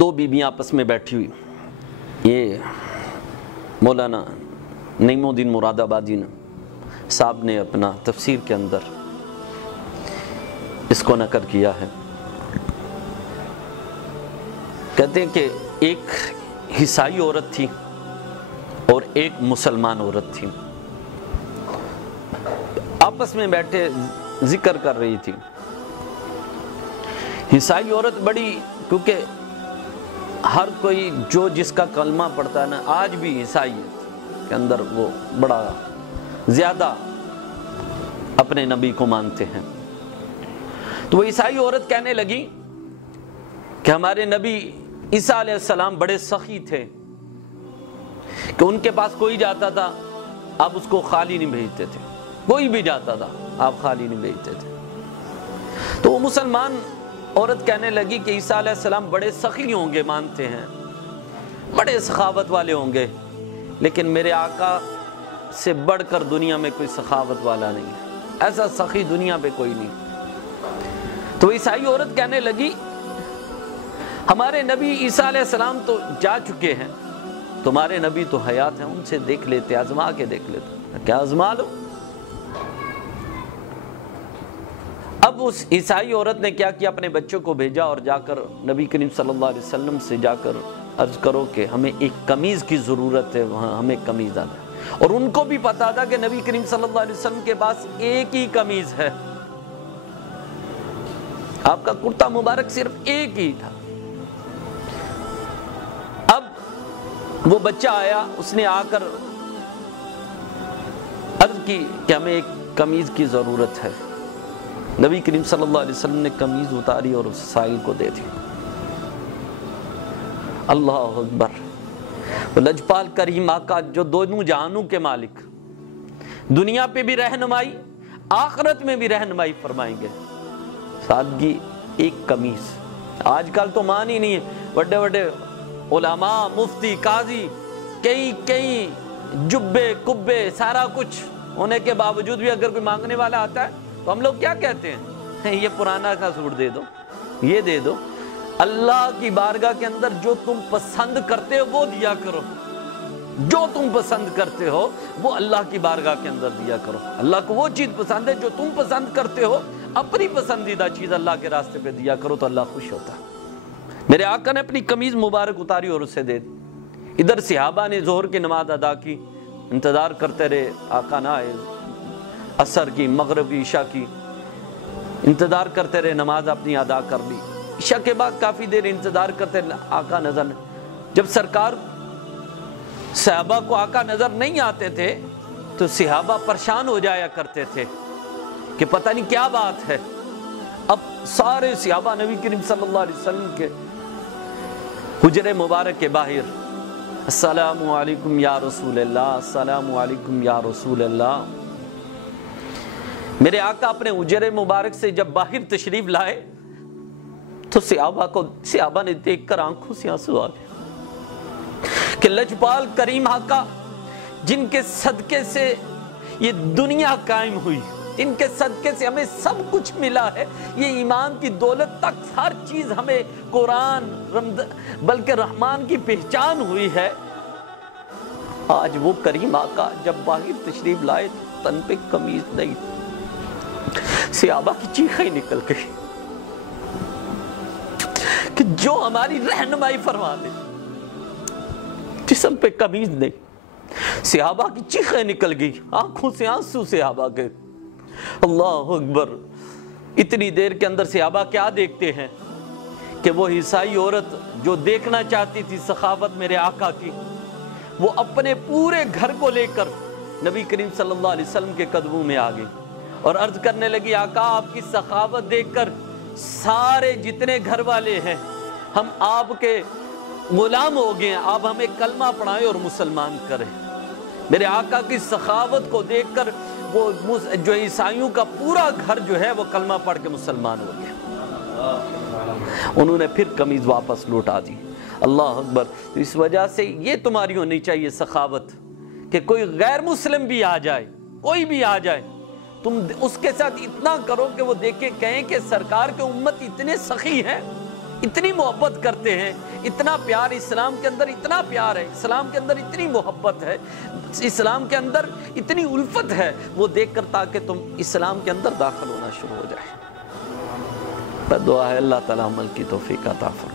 دو بیویاں آپس میں بیٹھی ہوئی. یہ مولانا نعیم الدین مراد آبادی صاحب نے اپنا تفسیر کے اندر اس کو نقل کیا ہے. کہتے ہیں کہ ایک عیسائی عورت تھی اور ایک مسلمان عورت تھی. آپس میں بیٹھے ذکر کر رہی تھی. عیسائی عورت بڑی، کیونکہ ہر کوئی جو جس کا کلمہ پڑھتا ہے نا، آج بھی عیسائیت کے اندر وہ بڑا زیادہ اپنے نبی کو مانتے ہیں. تو وہ عیسائی عورت کہنے لگی کہ ہمارے نبی عیسیٰ علیہ السلام بڑے سخی تھے کہ ان کے پاس کوئی جاتا تھا آپ اس کو خالی نہیں بھیجتے تھے. کوئی بھی جاتا تھا آپ خالی نہیں بھیجتے تھے. تو وہ مسلمان عورت کہنے لگی کہ عیسیٰ علیہ السلام بڑے سخی ہوں گے، مانتے ہیں، بڑے سخاوت والے ہوں گے، لیکن میرے آقا سے بڑھ کر دنیا میں کوئی سخاوت والا نہیں ہے، ایسا سخی دنیا پہ کوئی نہیں. تو عیسائی عورت کہنے لگی ہمارے نبی عیسیٰ علیہ السلام تو جا چکے ہیں، تمہارے نبی تو حیات ہیں، ان سے دیکھ لیتے، آزما کے دیکھ لیتے. کیا آزما لو؟ اب اس عیسائی عورت نے کیا کیا، اپنے بچوں کو بھیجا اور جا کر نبی کریم صلی اللہ علیہ وسلم سے جا کر عرض کرو کہ ہمیں ایک قمیض کی ضرورت ہے، وہاں ہمیں قمیض آنا. اور ان کو بھی پتا تھا کہ نبی کریم صلی اللہ علیہ وسلم کے پاس ایک ہی قمیض ہے، آپ کا کرتا مبارک صرف ایک ہی تھا. اب وہ بچہ آیا، اس نے آ کر عرض کی کہ ہمیں ایک قمیض کی ضرورت ہے. نبی کریم صلی اللہ علیہ وسلم نے قمیض اتاری اور اس سائل کو دے دی. اللہ اکبر. لجپال کریم آقا جو دونوں جہانوں کے مالک، دنیا پہ بھی رہنمائی آخرت میں بھی رہنمائی فرمائیں گے. سادگی، ایک قمیض. آج کل تو مان ہی نہیں ہے، بڑے بڑے علماء، مفتی، قاضی، کئی جبے کبے سارا کچھ ہونے کے باوجود بھی اگر کوئی مانگنے والا آتا ہے تو ہم لوگ کیا کہتے ہیں؟ یہ پرانا کا سوٹ دے دو، یہ دے دو. اللہ کی بارگاہ کے اندر جو تم پسند کرتے ہو وہ دیا کرو، جو تم پسند کرتے ہو وہ اللہ کی بارگاہ کے اندر دیا کرو. اللہ کو وہ چیز پسند ہے جو تم پسند کرتے ہو، اپنی پسندیدہ چیز اللہ کے راستے پہ دیا کرو تو اللہ خوش ہوتا ہے. میرے آقا نے اپنی قمیض مبارک اتاری اور اسے دے دی. ادھر صحابہ نے ظہر کی نماز ادا کی، انتظار کرتے رہے آقا نہ آئے. عصر کی، مغرب کی، عشاء کی انتظار کرتے رہے، نماز اپنی ادا کر لی. عشاء کے بعد کافی دیر انتظار کرتے آقا نظر نہیں. جب سرکار صحابہ کو آقا نظر نہیں آتے تھے تو صحابہ پریشان ہو جایا کرتے تھے کہ پتہ نہیں کیا بات ہے. اب سارے صحابہ نبی کریم صلی اللہ علیہ وسلم کے حجرے مبارک کے باہر، السلام علیکم یا رسول اللہ، السلام علیکم یا رسول اللہ. میرے آقا اپنے حجرے مبارک سے جب باہر تشریف لائے تو صحابہ نے دیکھ کر آنکھوں سے آنسو آ گئے کہ لجپال کریم آقا جن کے صدقے سے یہ دنیا قائم ہوئی، جن کے صدقے سے ہمیں سب کچھ ملا ہے، یہ ایمان کی دولت تک ہر چیز ہمیں قرآن بلکہ رحمان کی پہچان ہوئی ہے، آج وہ کریم آقا جب باہر تشریف لائے تو تن پہ قمیض نہیں. صحابہ کی چیخیں نکل گئی کہ جو ہماری رہنمائی فرما دے، جسم پہ قمیض نہیں. صحابہ کی چیخیں نکل گئی، آنکھوں سے آنسو صحابہ کے. اللہ اکبر. اتنی دیر کے اندر صحابہ کیا دیکھتے ہیں کہ وہ عیسائی عورت جو دیکھنا چاہتی تھی سخاوت میرے آقا کی، وہ اپنے پورے گھر کو لے کر نبی کریم صلی اللہ علیہ وسلم کے قدموں میں آ گئی اور عرض کرنے لگی آقا آپ کی سخاوت دیکھ کر سارے جتنے گھر والے ہیں ہم آپ کے غلام ہو گئے ہیں، آپ ہمیں کلمہ پڑھائیں اور مسلمان کریں. میرے آقا کی سخاوت کو دیکھ کر وہ جو عیسائیوں کا پورا گھر جو ہے وہ کلمہ پڑھ کے مسلمان ہو گیا. انہوں نے پھر قمیض واپس لوٹا دی. اللہ اکبر. اس وجہ سے یہ تمہاری ہونی چاہیے سخاوت کہ کوئی غیر مسلم بھی آ جائے، کوئی بھی آ جائے، تم اس کے ساتھ اتنا کرو کہ وہ دیکھے کہیں کہ سرکار کے امت اتنے سخی ہیں، اتنی محبت کرتے ہیں، اتنا پیار اسلام کے اندر، اتنا پیار ہے اسلام کے اندر، اتنی محبت ہے اسلام کے اندر، اتنی الفت ہے، وہ دیکھ کر تاکہ تم اسلام کے اندر داخل ہونا شروع ہو جائے۔ دعا ہے اللہ تعالیٰ عمل کی توفیق عطا فرمائے۔